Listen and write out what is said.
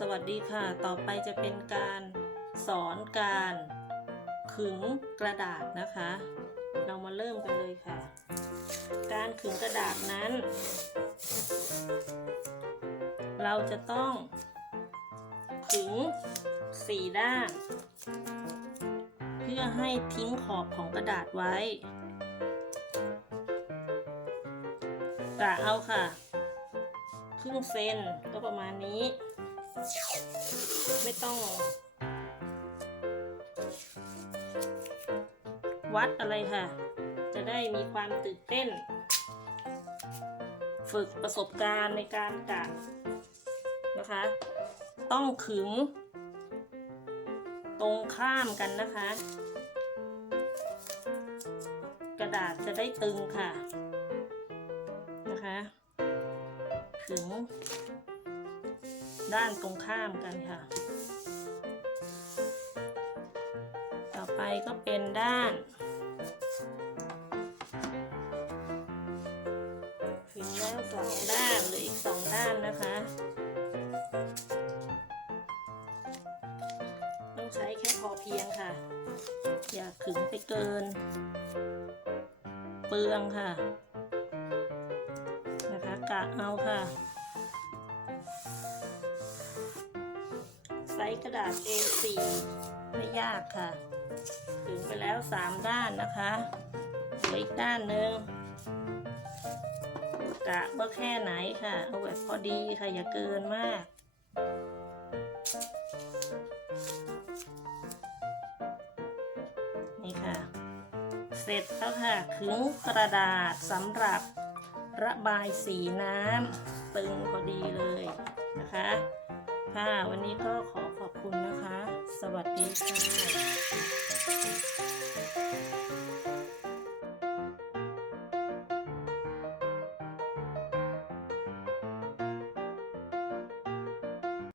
สวัสดีค่ะ ต่อไปจะเป็นการสอนการขึงกระดาษนะคะ เรามาเริ่มกันเลยค่ะ การขึงกระดาษนั้น เราจะต้องขึงสี่ด้าน เพื่อให้ทิ้งขอบของกระดาษไว้กะเอาค่ะ ครึ่งเซนก็ประมาณนี้ ไม่ต้อง วัดอะไรค่ะ จะได้มีความตื่นเต้น ฝึกประสบการณ์ในการกะนะคะ ต้องขึง ตรงข้ามกันนะคะ กระดาษจะได้ตึงค่ะ นะคะขึง ด้านตรงข้ามกันค่ะ ต่อไปก็เป็นด้านขึงแล้วสองด้านหรืออีกสองด้านนะคะ ต้องใช้แค่พอเพียงค่ะ อย่าขึงไปเกิน เปลืองค่ะ นะคะกะเอาค่ะ ส์กระดาษ A4 ไม่ยากค่ะ ถึงไปแล้ว 3 ด้านนะคะเหลืออีกด้านหนึ่งกะว่าแค่ไหนค่ะ เอาแบบพอดีค่ะ อย่าเกินมากนี่ค่ะ เสร็จแล้วค่ะขึงกระดาษสำหรับระบายสีน้ำตึงพอดีเลยนะคะ ค่ะ วันนี้ก็ขอ วัสดีค่ะ